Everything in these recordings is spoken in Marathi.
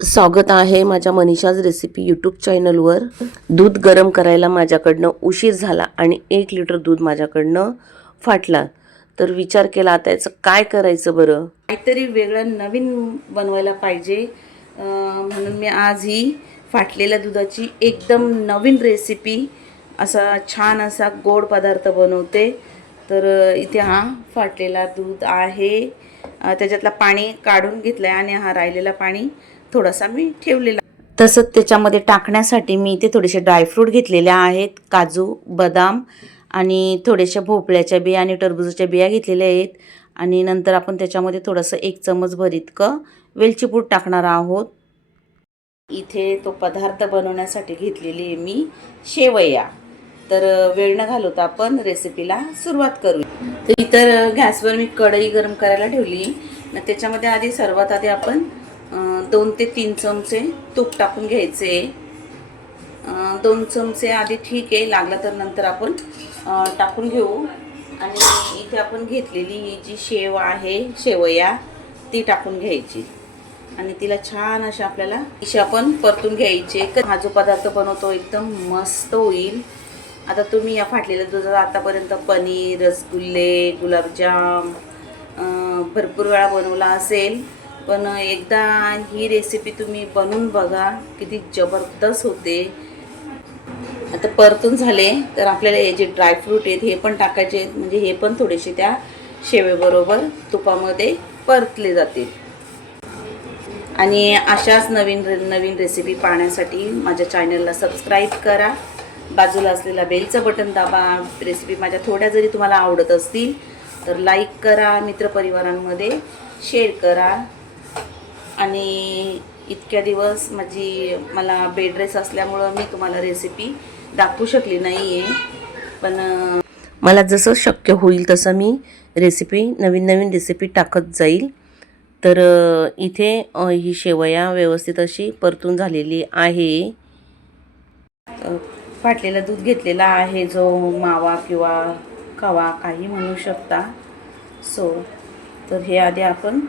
स्वागत आहे माझ्या मनीषाज रेसिपी यूट्यूब चॅनलवर। दूध गरम करायला माझ्याकडनं उशीर झाला आणि 1 लिटर दूध माझ्याकडनं फाटला। तर विचार केला आता याचं काय करायचं बरं, काहीतरी वेगळं नवीन बनवायला पाहिजे। म्हणून मी आज ही फाटलेल्या दुधाची एकदम नवीन रेसिपी असा छान असा गोड पदार्थ बनवते। तर इथे हा फाटलेला दूध आहे, त्याच्यातला पाणी काढून घेतलं आणि हा राहिलेला पाणी थोडासा मी ठेवलेला। तसंच त्याच्यामध्ये टाकण्यासाठी मी इथे थोडेसे ड्रायफ्रूट घेतलेले आहेत, काजू, बदाम आणि थोडेशा भोपळ्याच्या बिया आणि टरबूजाच्या बिया घेतलेल्या आहेत। आणि नंतर आपण त्याच्यामध्ये थोडंसं 1 चमचभर इतकं वेलची पूड टाकणार आहोत। इथे तो पदार्थ बनवण्यासाठी घेतलेली आहे मी शेवया। तर वेळ न घालवता आपण रेसिपीला सुरुवात करू। तर इतर गॅसवर मी कढई गरम करायला ठेवली। त्याच्यामध्ये आधी सर्वात आधी आपण 2 ते 3 चमचे तूप टाकून घ्यायचे। 2 चमचे आधी ठीक आहे, लागला तर नंतर आपण टाकून घेऊ। आणि इथे आपण घेतलेली ही जी शेव आहे, शेवया ती टाकून घ्यायची आणि तिला छान अशा आपल्याला आपण परतून घ्यायचे। हा जो पदार्थ बनवतो एकदम मस्त होईल। आता तुम्ही या फाटलेल्या दुधाचा आतापर्यंत पनीर, रसगुल्ले, गुलाबजाम भरपूर वेळा बनवला असेल, पण एकदा ही रेसिपी तुम्ही बनवून बघा, किती जबरदस्त होते। आता परतून झाले तर आपल्याला हे जे ड्रायफ्रूट आहेत हे पण टाकायचे आहेत, म्हणजे हे पण थोडेसे त्या शेवेबरोबर तुपामध्ये परतले जातील। आणि अशाच नवीन रेसिपी पाहण्यासाठी माझ्या चॅनलला सबस्क्राईब करा, बाजूला असलेला बेलचं बटन दाबा। रेसिपी माझ्या थोड्या जरी तुम्हाला आवडत असतील तर लाईक करा, मित्रपरिवारांमध्ये शेअर करा। आणि इतक्या दिवस मला बेड रेस्ट असल्यामुळं मी तुम्हाला रेसिपी दाखवू शकली नाही आहे, पण मला जसं शक्य होईल तसं मी नवीन रेसिपी टाकत जाईल। तर इथे ही शेवया व्यवस्थित अशी परतून झालेली आहे। फाटलेलं दूध घेतलेला आहे, जो मावा किंवा खवा काही म्हणू शकता। तर हे आधी आपण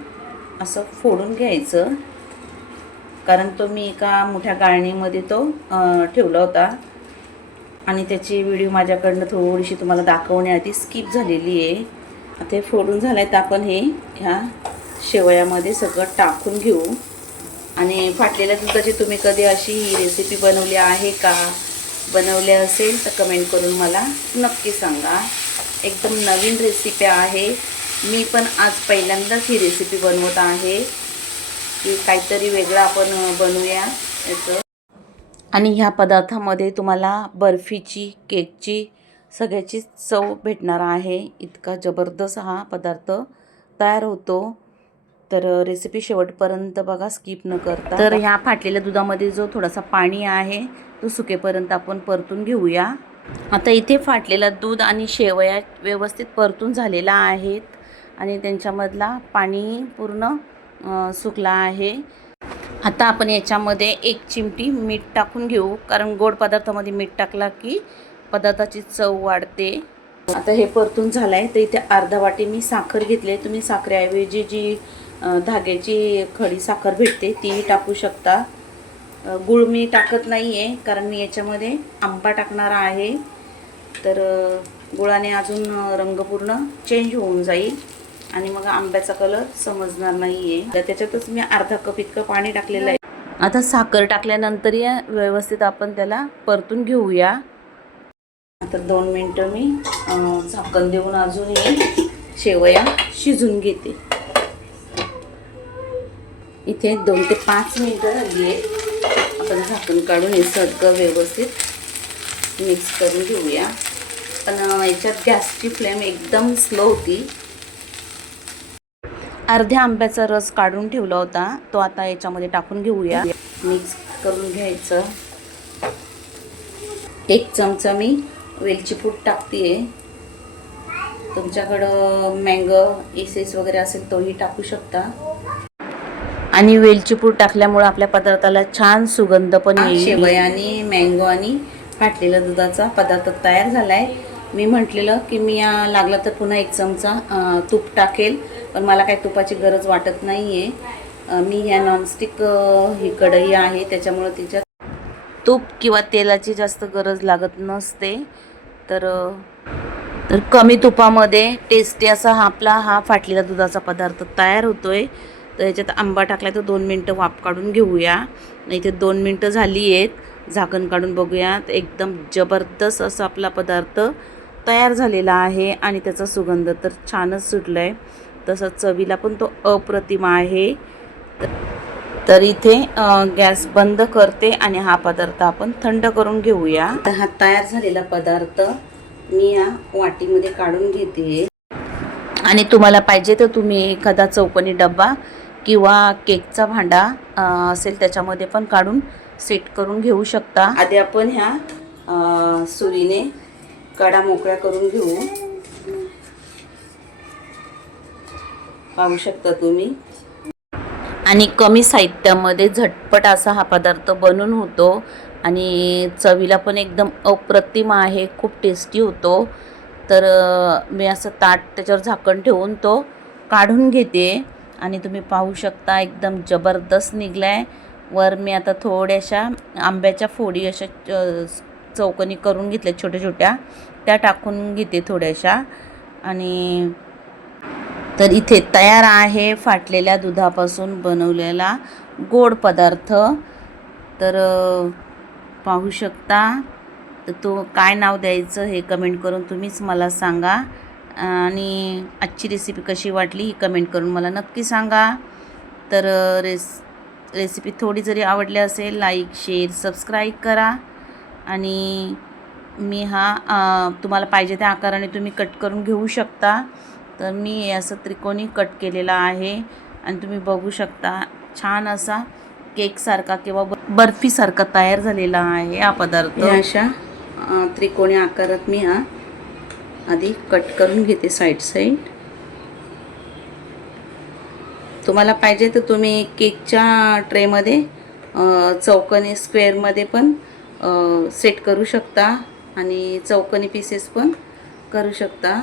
असं फोडून घ्यायचं, कारण तो मी एका मोठ्या गाळणीमध्ये तो ठेवला होता आणि त्याची व्हिडिओ माझ्याकडनं थोडीशी तुम्हाला दाखवण्याआधी स्किप झालेली आहे। आता हे फोडून झालंय तर आपण ह्या शेवयामध्ये सगळं टाकून घेऊ। आणि फाटलेल्या दुधाची तुम्ही कधी अशी रेसिपी बनवली आहे का? बनवले असेल तर कमेंट करून मला नक्की सांगा। एकदम नवीन रेसिपी आहे, मी पण आज पहिल्यांदाच ही रेसिपी बनवत आहे की काहीतरी वेगळं आपण बनवूया याचं। आणि ह्या पदार्थामध्ये तुम्हाला बर्फीची, केकची सगळ्याची चव भेटणार आहे। इतका जबरदस्त हा पदार्थ तयार होतो। तर रेसिपी शेवटपर्यंत बघा, स्किप न करता। तर ह्या फाटलेल्या दुधामध्ये जो थोडासा पाणी आहे तो सुकेपर्यंत आपण परतून घेऊया। आता इथे फाटलेला दूध आणि शेवया व्यवस्थित परतून झालेला आहेत आणि त्यांच्यामधला पाणी पूर्ण सुकला आहे। आता आपण याच्यामध्ये 1 चिमटी मीठ टाकून घेऊ, कारण गोड पदार्थामध्ये मीठ टाकला की पदार्थाची चव वाढते। आता हे परतून झालं आहे, तर इथे अर्धा वाटी मी साखर घेतली। तुम्ही साखरेऐवजी जी धाग्याची खडी साखर भेटते ती टाकू शकता। गूळ मी टाकत नाही आहे, कारण मी याच्यामध्ये आंबा टाकणार आहे। तर गुळाने अजून रंग पूर्ण चेंज होऊन जाईल आणि मग आंब्याचा कलर समजणार नाही आहे। तर त्याच्यातच मी अर्धा कप इतकं पाणी टाकलेलं आहे। आता साखर टाकल्यानंतर या व्यवस्थित आपण त्याला परतून घेऊया। आता 2 मिनटं मी झाकण देऊन अजूनही शेवया शिजून घेते। इथे 2 ते 5 मिनटं झाली आहे। आपण झाकण काढून हे सगळं व्यवस्थित मिक्स करून घेऊया, पण याच्यात गॅसची फ्लेम एकदम स्लो होती। अर्ध्या आंब्याचा रस काढून ठेवला होता, तो आता याच्यामध्ये टाकून घेऊया, मिक्स करून घ्यायचं। 1 चमचा मी वेलची पूड टाकते। तुमच्याकडं मँगो इसेन्स वगैरे असेल तोही टाकू शकता। आणि वेलची पूड टाकल्यामुळे आपल्या पदार्थाला छान सुगंध पण येईल। शेवया आणि मँगो आणि फाटलेल्या दुधाचा पदार्थ तयार झाला आहे। मी म्हटलेलं की मी लागला तर पुन्हा 1 चमचा तूप टाकेल, पण मला काही तुपाची गरज वाटत नाही आहे। मी ह्या नॉनस्टिक ही कढई आहे, त्याच्यामुळं तिच्यात तूप किंवा तेलाची जास्त गरज लागत नसते. तर कमी तुपामध्ये टेस्टी असा हा फाटलेला दुधाचा पदार्थ तयार होतोय. तर ह्याच्यात आंबा टाकला तर 2 मिनटं वाफ काढून घेऊया. नाही ते 2 मिनटं झाली आहेत. झाकण काढून बघूयात. एकदम जबरदस्त असा आपला पदार्थ तयार झालेला आहे आणि त्याचा सुगंध तर छानच सुटला आहे. तसंच चवीला पण तो अप्रतिम आहे. तर इथे गॅस बंद करते आणि हा पदार्थ आपण थंड करून घेऊया. तर हा तयार झालेला पदार्थ मी या वाटीमध्ये काढून घेते. आणि तुम्हाला पाहिजे तर तुम्ही एखादा चौकोनी डब्बा किंवा केकचा भांडा असेल त्याच्यामध्ये पण काढून सेट करून घेऊ शकता. आधी आपण ह्या सुरीने कडा मोकळ्या करून घेऊ. पाहू शकता तुम्ही. आणि कमी साहित्यामध्ये झटपट असा हा पदार्थ बनून होतो आणि चवीला पण एकदम अप्रतिम आहे. खूप टेस्टी होतो. तर मी असं ताट त्याच्यावर झाकण ठेवून तो काढून घेते आणि तुम्ही पाहू शकता एकदम जबरदस्त निघला आहे. वर मी आता थोड्याशा आंब्याच्या फोडी अशा चौकोनी करून घेतल्या छोट्या छोट्या, त्या टाकून घेते थोड्याशा. आणि तर इथे तयार आहे फाटलेल्या दुधापासून बनवलेला गोड पदार्थ. तर पाहू शकता. तर तो काय नाव द्यायचं हे कमेंट करून तुम्हीच मला सांगा. आणि आजची रेसिपी कशी वाटली ही कमेंट करून मला नक्की सांगा. तर रेसिपी थोडी जरी आवडली असेल लाईक शेअर सबस्क्राईब करा. आणि मी तुम्हाला पाहिजे त्या आकाराने तुम्ही कट करून घेऊ शकता. तर मी हे असं त्रिकोणी कट केलेला आहे आणि तुम्ही बघू शकता छान असा केकसारखा किंवा बर्फीसारखा तयार झालेला आहे हा पदार्थ. अशा त्रिकोणी आकारात मी आधी कट करून घेते साईड. तुम्हाला पाहिजे तर तुम्ही केकच्या ट्रेमध्ये चौकोनी स्क्वेअरमध्ये पण सेट करू शकता आणि चौकोनी पीसेस पण करू शकता.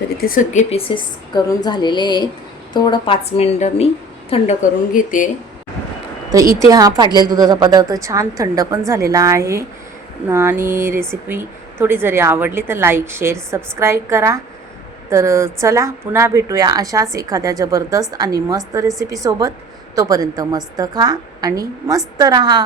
तर इथे सगळे पीसेस करून झालेले आहेत. थोडं 5 मिनिटं मी थंड करून घेते. तर इथे हा फाटलेला दुधाचा पदार्थ छान थंड पण झालेला आहे. आणि रेसिपी थोडी जरी आवडली तर लाईक शेअर सबस्क्राईब करा. तर चला पुन्हा भेटूया अशाच एखाद्या जबरदस्त आणि मस्त रेसिपीसोबत. तोपर्यंत मस्त खा आणि मस्त रहा.